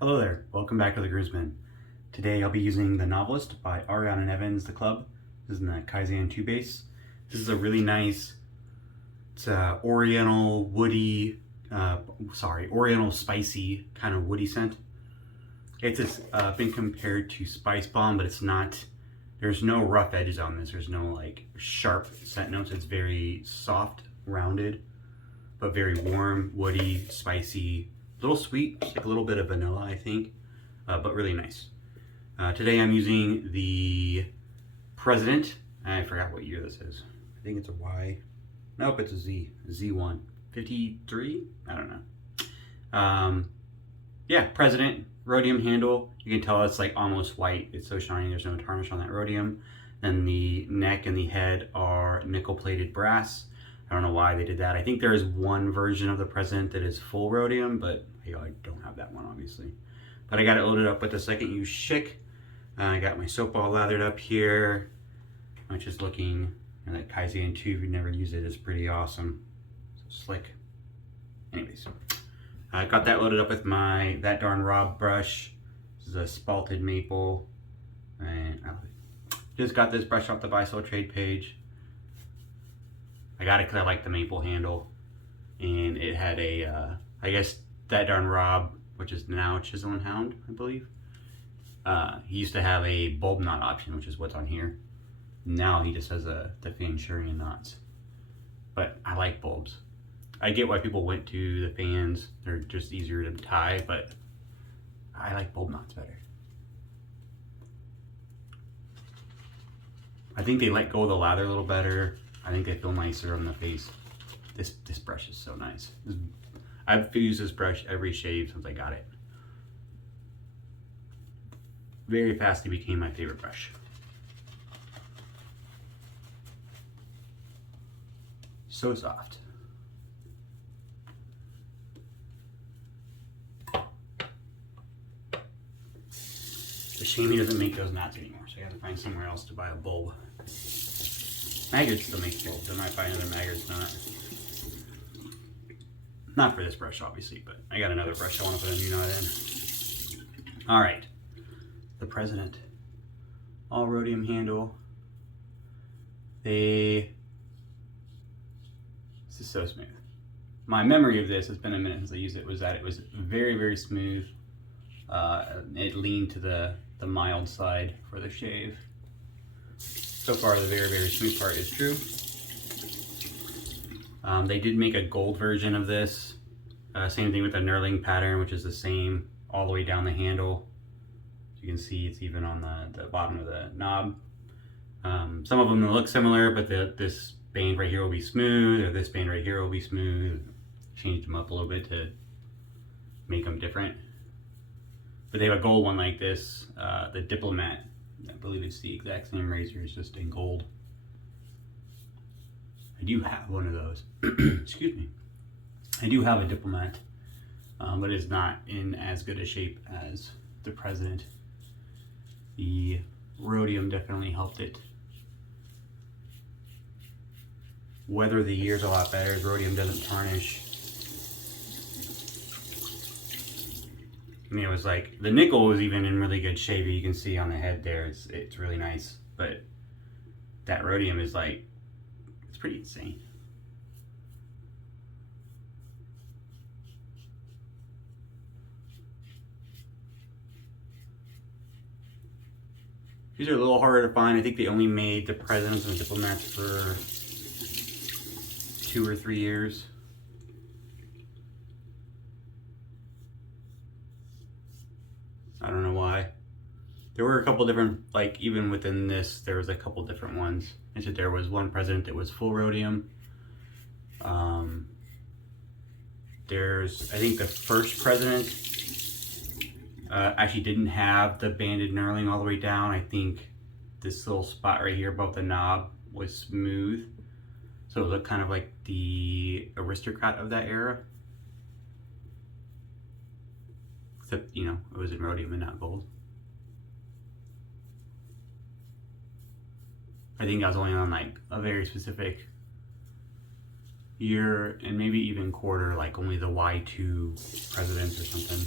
Hello there, welcome back to the Groomsmen. Today I'll be using the Novelist by Ariana and Evans, the club. This is in the Kaizen 2 base. This is a really nice, it's oriental, woody, oriental spicy kind of woody scent. It's been compared to Spice Bomb, but it's not, there's no rough edges on this. There's no like sharp scent notes. It's very soft, rounded, but very warm, woody, spicy, a little sweet, just like a little bit of vanilla, I think, but really nice. Today I'm using the President. I forgot what year this is. I think it's a Y. Nope, it's a Z. Z1. 53? I don't know. Yeah, President, rhodium handle. You can tell it's like almost white. It's so shiny, there's no tarnish on that rhodium. Then the neck and the head are nickel-plated brass. I don't know why they did that. I think there is one version of the President that is full rhodium, but I don't have that one, obviously. But I got it loaded up with the second use Schick. I got my soap all lathered up here, which is looking, and that Kaizen 2, if you've never used it, is pretty awesome. So slick. Anyways, I got that loaded up with my That Darn Rob brush. This is a spalted maple, and I love it. Just got this brush off the Buy Sell Trade page. I got it because I like the maple handle, and it had a, I guess, That Darn Rob, which is now Chisel and Hound, I believe. He used to have a bulb knot option, which is what's on here. Now he just has the fan Shurian knots. But I like bulbs. I get why people went to the fans. They're just easier to tie, but I like bulb knots better. I think they let go of the lather a little better. I think they feel nicer on the face. This brush is so nice. I've used this brush every shave since I got it. Very fast it became my favorite brush. So soft. It's a shame he doesn't make those knots anymore, so I have to find somewhere else to buy a bulb. Maggard still makes bulbs. I might buy another Maggard's knot. Not for this brush, obviously, but I got another brush I want to put a new knot in. All right, the President. All rhodium handle. This is so smooth. My memory of this, it's been a minute since I used it, was that it was very, very smooth. It leaned to the mild side for the shave. So far, the very, very smooth part is true. They did make a gold version of this. Same thing with the knurling pattern, which is the same all the way down the handle. You can see it's even on the bottom of the knob. Some of them look similar, but this band right here will be smooth, or this band right here will be smooth. Changed them up a little bit to make them different. But they have a gold one like this, the Diplomat. I believe it's the exact same razor, it's just in gold. I do have one of those. Excuse me. I do have a Diplomat, but it's not in as good a shape as the President. The rhodium definitely helped it weather the years a lot better. Rhodium doesn't tarnish. I mean, it was like, the nickel was even in really good shape. You can see on the head there, it's really nice. But that rhodium is like, it's pretty insane. These are a little harder to find. I think they only made the Presidents and the Diplomats for 2 or 3 years. I don't know why. There were a couple different, like even within this, there was a couple different ones. And so there was one President that was full rhodium. I think the first President actually didn't have the banded knurling all the way down. I think this little spot right here above the knob was smooth. So it looked kind of like the Aristocrat of that era. Except, you know, it was in rhodium and not gold. I think I was only on like a very specific year and maybe even quarter, like only the Y2 presidents or something.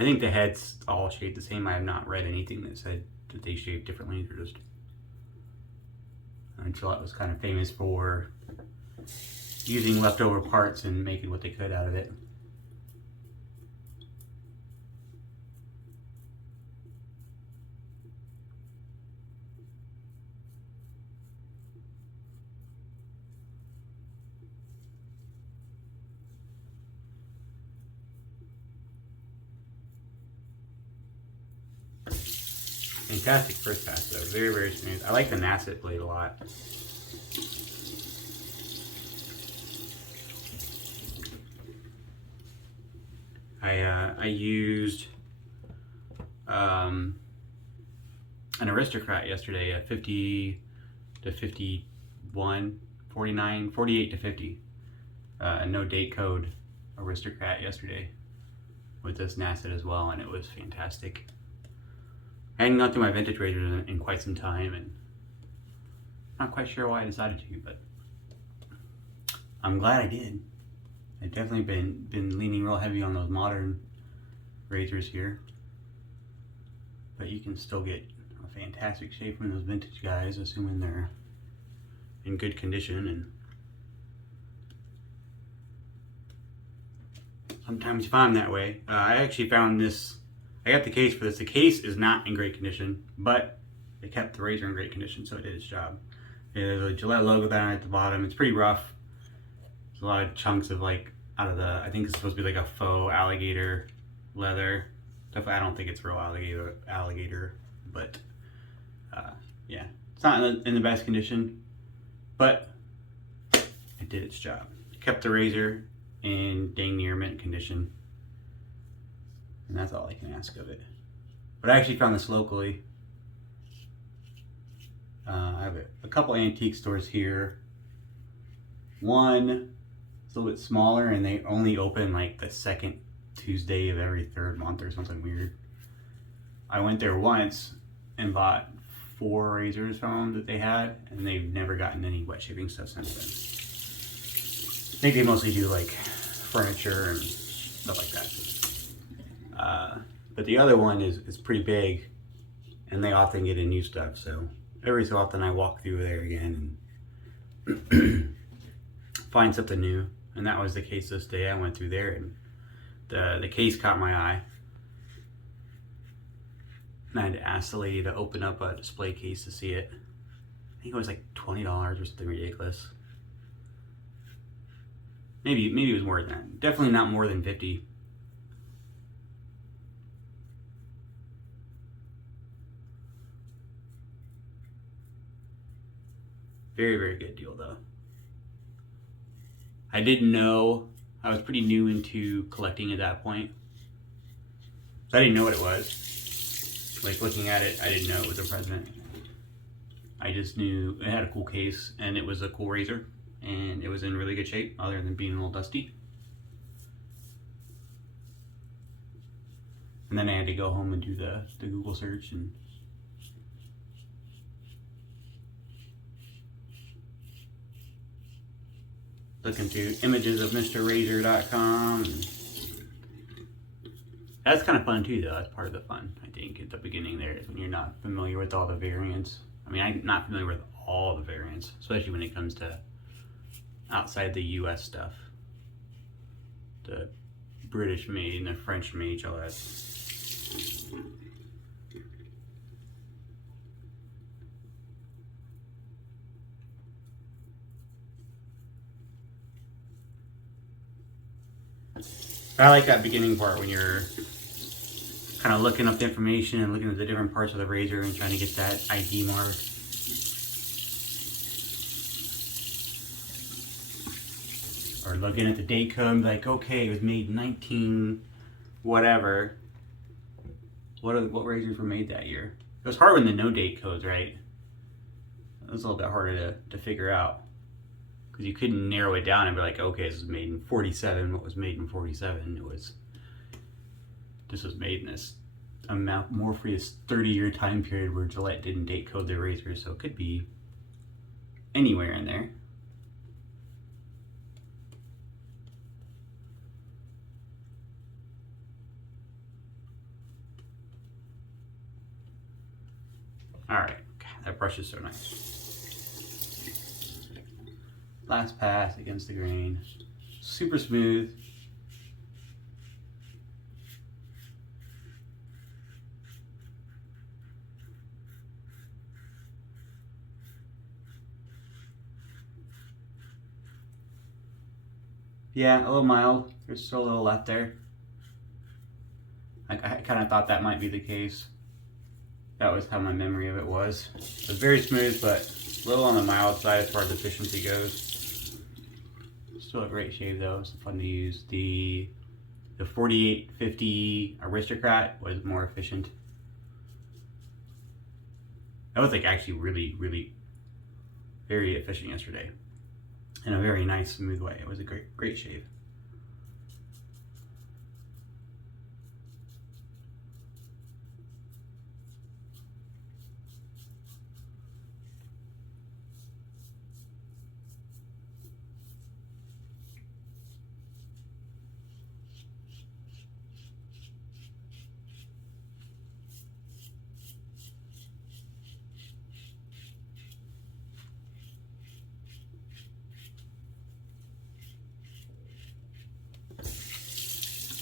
I think the heads all shave the same. I have not read anything that said that they shave differently. They're just, Gillette was kind of famous for using leftover parts and making what they could out of it. Fantastic first pass though, very, very smooth. I like the Nasset blade a lot. I used an Aristocrat yesterday, a 50 to 51, 49, 48 to 50. A no date code Aristocrat yesterday with this Nasset as well, and it was fantastic. I hadn't gone through my vintage razors in quite some time, and not quite sure why I decided to, but I'm glad I did. I've definitely been leaning real heavy on those modern razors here, but you can still get a fantastic shave from those vintage guys, assuming they're in good condition. And sometimes you find them that way. I actually found this. I got the case for this. The case is not in great condition, but they kept the razor in great condition, so it did its job. There's a Gillette logo down at the bottom. It's pretty rough. There's a lot of chunks of like out of the, I think it's supposed to be like a faux alligator leather. Definitely, I don't think it's real alligator, but yeah, it's not in the best condition, but it did its job. It kept the razor in dang near mint condition, and that's all I can ask of it. But I actually found this locally. I have a couple antique stores here. One is a little bit smaller, and they only open like the second Tuesday of every third month or something weird. I went there once and bought 4 razors from them that they had, and they've never gotten any wet shaving stuff since then. I think they mostly do like furniture and stuff like that. But the other one is pretty big, and they often get in new stuff, so every so often I walk through there again and find something new. And that was the case this day. I went through there, and the case caught my eye. And I had to ask the lady to open up a display case to see it. I think it was like $20 or something ridiculous. Maybe it was more than that. Definitely not more than 50. Very, very good deal though. I didn't know, I was pretty new into collecting at that point. So I didn't know what it was. Like looking at it, I didn't know it was a President. I just knew it had a cool case and it was a cool razor and it was in really good shape other than being a little dusty. And then I had to go home and do the Google search and look into images of MrRazor.com. That's kind of fun too though. That's part of the fun, I think, at the beginning there is when you're not familiar with all the variants. I mean, I'm not familiar with all the variants, especially when it comes to outside the US stuff. The British made and the French made, all that. I like that beginning part when you're kind of looking up the information and looking at the different parts of the razor and trying to get that ID mark. Or looking at the date code and be like, okay, it was made 19 whatever. What razors were made that year? It was hard when the no date codes, right? It was a little bit harder to figure out. Because you couldn't narrow it down and be like, okay, this was made in 47. What was made in 47? This was made in this amorphous 30-year time period where Gillette didn't date code their razors, so it could be anywhere in there. Alright, that brush is so nice. Last pass against the grain. Super smooth. Yeah, a little mild. There's still a little left there. I kind of thought that might be the case. That was how my memory of it was. It was very smooth, but a little on the mild side as far as efficiency goes. Still a great shave though. It's fun to use. The 4850 Aristocrat was more efficient. That was like actually really very efficient yesterday. In a very nice, smooth way. It was a great shave.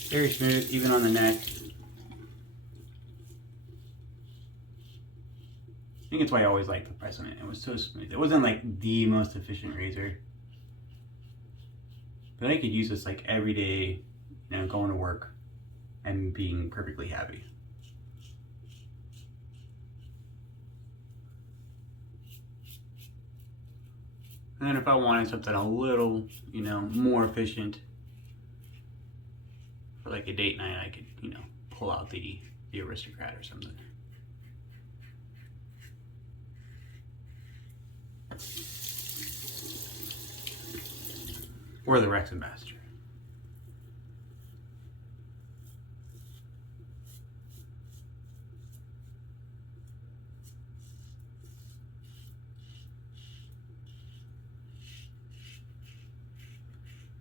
Very smooth, even on the neck. I think it's why I always liked the President. It was so smooth. It wasn't like the most efficient razor, but I could use this like every day, you know, going to work and being perfectly happy. And then if I wanted something a little, you know, more efficient for like a date night, I could, you know, pull out the Aristocrat or something. Or the Rex Ambassador.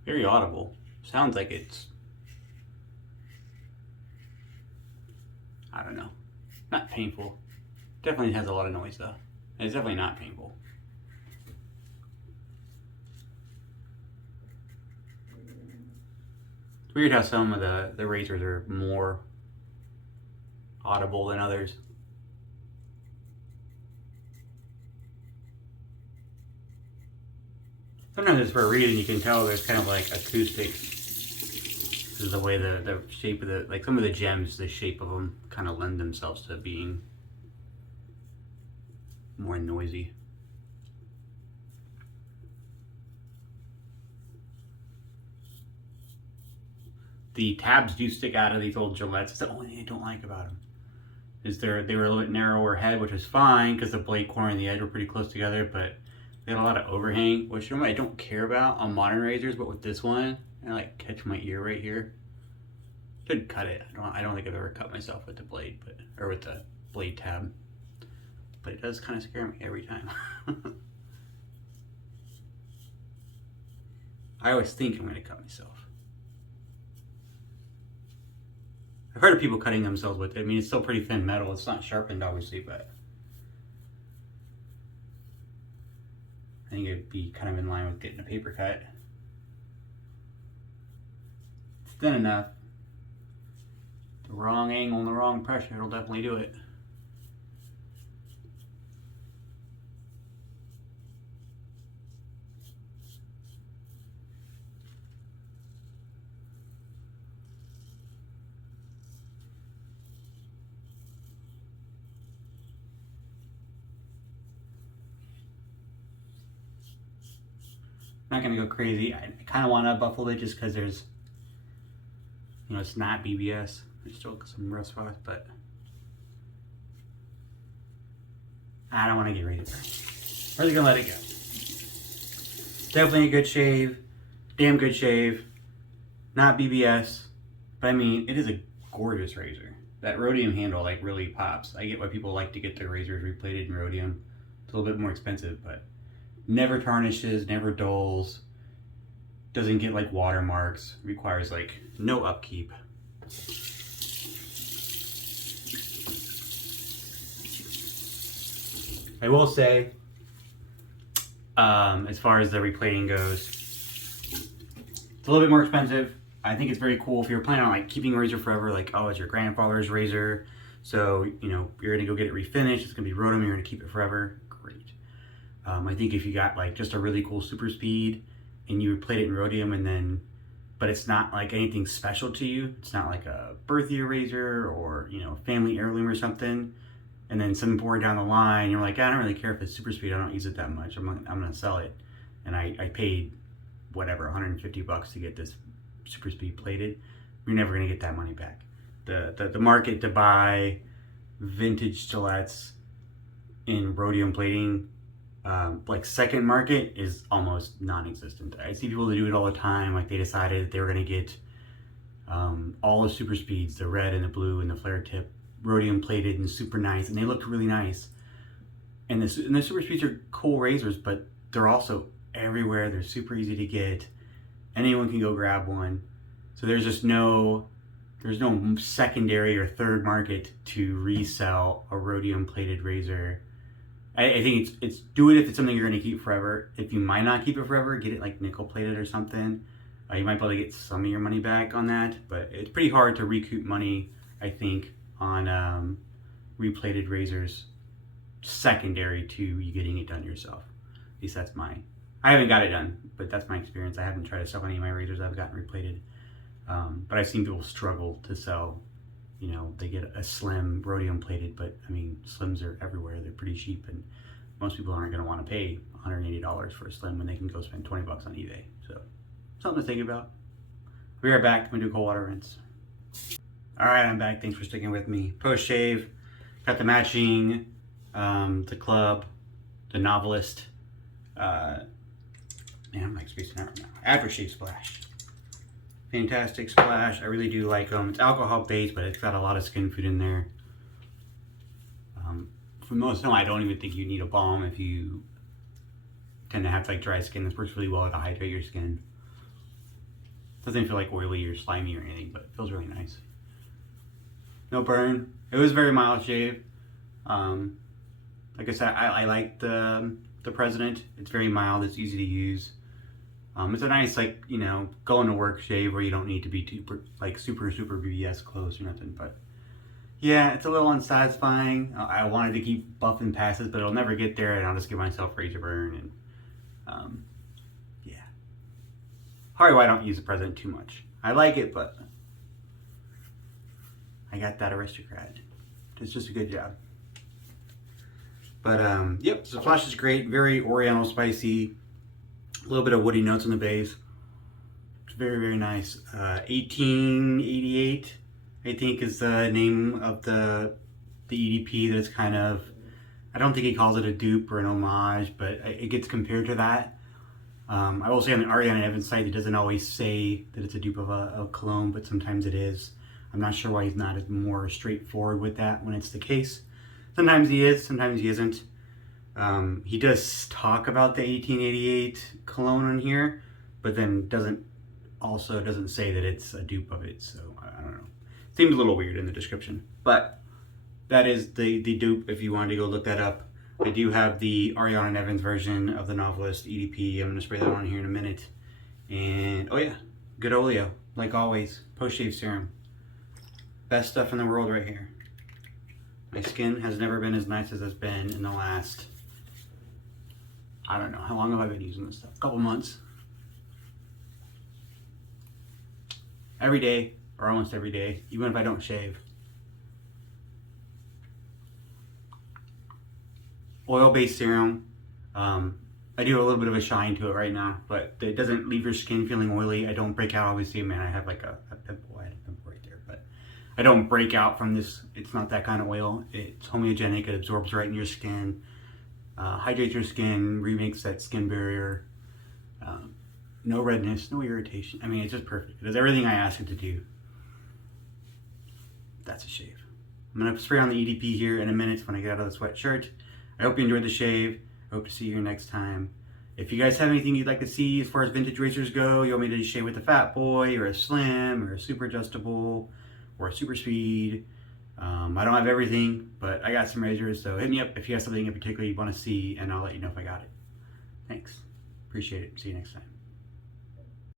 Very audible. Sounds like it's, I don't know, not painful. Definitely has a lot of noise though. It's definitely not painful. It's weird how some of the razors are more audible than others. Sometimes it's for a reason. You can tell there's kind of like acoustics. This is the way the shape of the, like some of the gems, the shape of them kind of lend themselves to being more noisy. The tabs do stick out of these old Gillettes. It's the only thing I don't like about them. Is they were a little bit narrower head, which was fine because the blade corner and the edge were pretty close together, but they had a lot of overhang, which normally I don't care about on modern razors, but with this one, I like catch my ear right here. Didn't cut it. I don't think I've ever cut myself with the blade, or with the blade tab. But it does kind of scare me every time. I always think I'm going to cut myself. I've heard of people cutting themselves with it. I mean, it's still pretty thin metal. It's not sharpened, obviously, but I think it'd be kind of in line with getting a paper cut. It's thin enough. The wrong angle and the wrong pressure, it'll definitely do it. I'm not gonna go crazy. I kind of want to buffle it just because there's, you know, it's not BBS. There's still some rough spots, but I don't want to get rid of it. We're just gonna let it go. Definitely a good shave, damn good shave. Not BBS, but I mean, it is a gorgeous razor. That rhodium handle like really pops. I get why people like to get their razors replated in rhodium. It's a little bit more expensive, but never tarnishes, never dulls, doesn't get like watermarks, requires like no upkeep. I will say, as far as the replating goes, it's a little bit more expensive. I think it's very cool if you're planning on like keeping a razor forever, like, oh, it's your grandfather's razor, so you know you're gonna go get it refinished, it's gonna be rhodium, you're gonna keep it forever. Great. I think if you got like just a really cool super speed and you replate it in rhodium, and then but it's not like anything special to you, it's not like a birth year razor or, you know, family heirloom or something, and then some point down the line you're like, I don't really care if it's super speed, I don't use it that much, I'm gonna sell it, and I paid whatever 150 bucks to get this super speed plated. You're never gonna get that money back. The market to buy vintage Gillettes in rhodium plating, like second market, is almost non-existent. I see people that do it all the time, like they decided they were gonna get all the super speeds, the red and the blue and the flare tip, rhodium plated and super nice, and they looked really nice. And the super speeds are cool razors, but they're also everywhere. They're super easy to get. Anyone can go grab one. So there's no secondary or third market to resell a rhodium plated razor. I think it's do it if it's something you're going to keep forever. If you might not keep it forever, get it like nickel plated or something. You might be able to get some of your money back on that, but it's pretty hard to recoup money, I think, on replated razors secondary to you getting it done yourself. At least that's I haven't got it done, but that's my experience. I haven't tried to sell any of my razors I've gotten replated. But I've seen people struggle to sell, you know, they get a slim rhodium plated, but I mean, slims are everywhere. They're pretty cheap, and most people aren't going to want to pay $180 for a slim when they can go spend 20 bucks on eBay. So something to think about. We are back. I'm going to do a cold water rinse. All right, I'm back. Thanks for sticking with me. Post shave, got the matching, the club, the Novelist, man, I'm like spacing out right now. Aftershave splash. Fantastic splash. I really do like them. It's alcohol based, but it's got a lot of skin food in there. For most of them, I don't even think you need a balm if you tend to have like dry skin. This works really well to hydrate your skin. Doesn't feel like oily or slimy or anything, but it feels really nice. No burn. It was very mild shave. Like I said, I like the President. It's very mild. It's easy to use. It's a nice, like, you know, going to work shave where you don't need to be too, like, super BBS close or nothing. But yeah, it's a little unsatisfying. I wanted to keep buffing passes, but it'll never get there, and I'll just give myself razor burn. And yeah, probably why I don't use the President too much. I like it, but I got that aristocrat. It's just a good job. But yep, the splash is great. Very Oriental spicy. A little bit of woody notes on the base. It's very, very nice. 1888, I think, is the name of the EDP that it's kind of, I don't think he calls it a dupe or an homage, but it gets compared to that. I will say on the Ariana Evans site, it doesn't always say that it's a dupe of a cologne, but sometimes it is. I'm not sure why he's not as more straightforward with that when it's the case. Sometimes he is, sometimes he isn't. He does talk about the 1888 cologne on here, but then doesn't say that it's a dupe of it. So I don't know. Seems a little weird in the description, but that is the dupe. If you wanted to go look that up, I do have the Ariana Evans version of the Novelist EDP. I'm gonna spray that on here in a minute. And oh yeah, good Oleo, like always. Post shave serum, best stuff in the world right here. My skin has never been as nice as it's been in the last, I don't know, how long have I been using this stuff? A couple months. Every day, or almost every day, even if I don't shave. Oil-based serum. I do have a little bit of a shine to it right now, but it doesn't leave your skin feeling oily. I don't break out, obviously, man, I have like a pimple. I had a pimple right there, but I don't break out from this. It's not that kind of oil. It's homeogenic. It absorbs right in your skin, hydrates your skin, remakes that skin barrier. No redness, no irritation. I mean, it's just perfect. It does everything I ask it to do. That's a shave. I'm gonna spray on the EDP here in a minute when I get out of the sweatshirt. I hope you enjoyed the shave. I hope to see you here next time. If you guys have anything you'd like to see as far as vintage razors go, you want me to shave with a Fat Boy or a Slim or a Super Adjustable or a Super Speed, I don't have everything, but I got some razors, so hit me up if you have something in particular you want to see, and I'll let you know if I got it. Thanks. Appreciate it. See you next time.